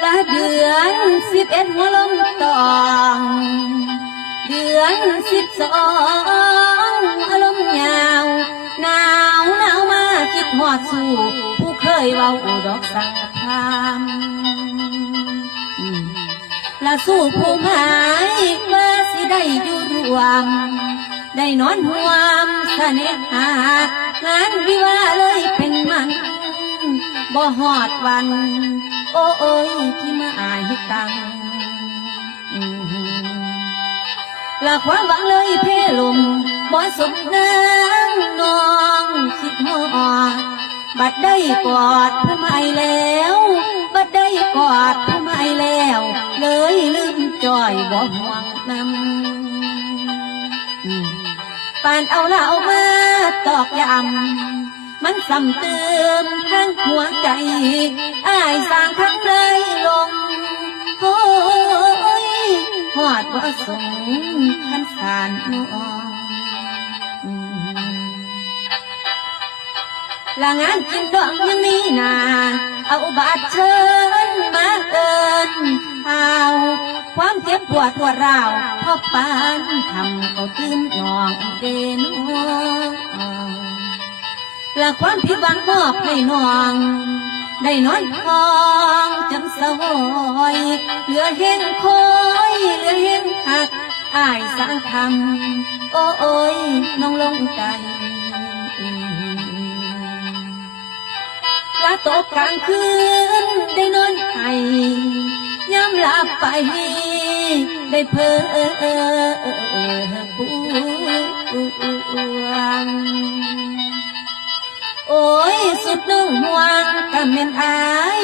ละเดือนสิบเอ็ดหัวลมตองเดือนสิบสองอารมณ์ยาวหนาวหนาวมาคิดหอดสู่ผู้เคยเว้าอุดอกสังคามอืมและสู้ผู้หมายว่าสิได้อยู่รวม ได้นอนหวมเสน่หางานวิวาเลยเป็นมัน บ่หอดวัน โอ้โอ้ยที่มาอายตังอืมและความหวังเลยเพลมบ่สมนางนองคิดหอดบัดได้กอดผู้ใหม่แล้ว บัดได้กอดผู้ใหม่แล้ว เลยลืมจอยบ่ห่วงนำปานเอาเหล้ามาตอกยำ มันซ้ำเติมทั้งหัวใจอ้ายสร้างทั้งเลยลงโอ้ยหอดว่าสงขันสารนองอืมละงานกินดองยังมีนา เอาบาดเชิญมาเอินเอาความเจ็บปวดปวดร้าวพอปานทำเขาตื้มนองเดนและความผิดหวังมอบให้น้อง ได้นอนคองจนสวยเหลือเห็นคอยเหลือเห็นหักอายสังคำโอ้โอ้ยน้องลงใจละตกกลางคืนได้นอนให้ย้ำหลับไป ได้เพ้อปวง สุดนึงห่วงกะเม็นอาย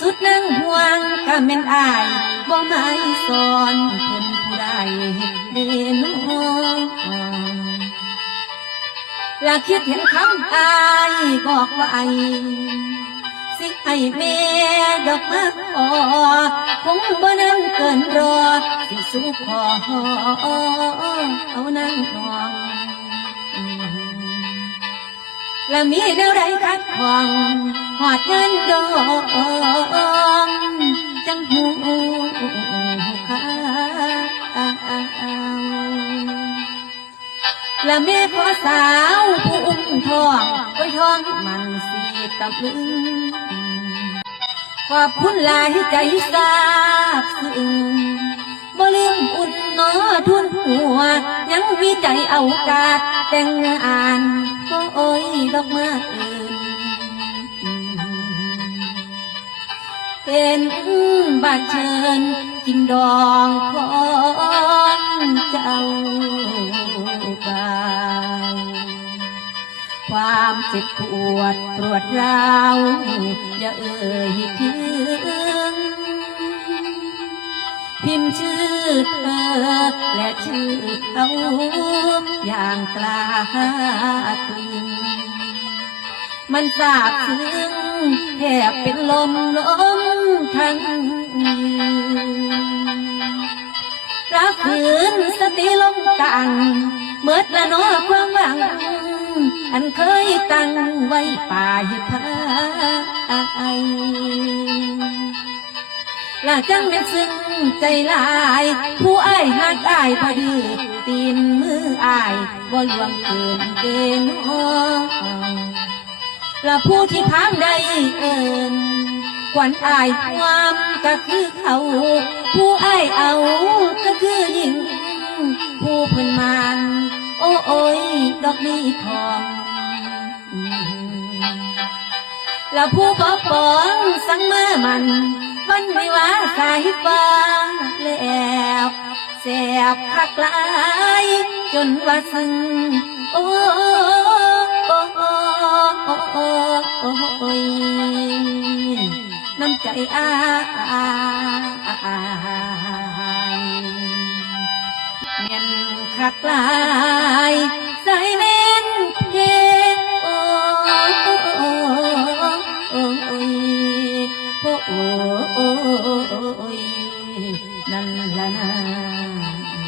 สุดนึงห่วงกะเม็นอายบ่ไม่สอนเพิ่นผู้ใดเดนอและคิดเห็นคำอายบอกว่าไอสิให้แม่ดอกมาขอคงบ่นานเกินรอสิสู้ขอเอานั่งนอง และมีแนวใดคัดของหอดเงินดองจังหูข้าและแม่อสาวผู้อุ้มทองไว้ทองมันสีตำลึงขอบคุณหลายใจทราบซึ้งบ่ลืมอุ่นนอทุนหัว ยังมีใจเอากาด แต่งงานโอ้ยดอกไม้อื่นเป็นบาดเชิญกินดองของเจ้าบ่าความเจ็บปวดปวดร้าวอย่าเอ่ยถึง และชื่อเขาอย่างกล้าตึงมันสาบซึ้งแทบเป็นลมล้มทั้งยืนรักขืนสติลงกังเมื่อละนอความหวัง อันเคยตั้งไว้ป่ายพาย ละจังเป็นซึ้งใจลาย ผู้อ้ายหักอ้ายพอดี ตีนมืออ้ายบ่ลวงเกินเกณฑ์ละผู้ที่พามได้เอินควันอายความก็คือเขา ผู้อายเอาก็คือหญิง ผู้เพิ่นมานโอ้โอยดอกนี้ทองอืมและผู้ปอบปองสังเมามัน วันวิวาสายฟ้าแล้วแสบคักหลายจนว่าซึ้งโอ้โอ้โอ้โอ้โอ้โอ้โอ้ยน้ำใจอายเมียนคักหลายใส่ใน ah, ah.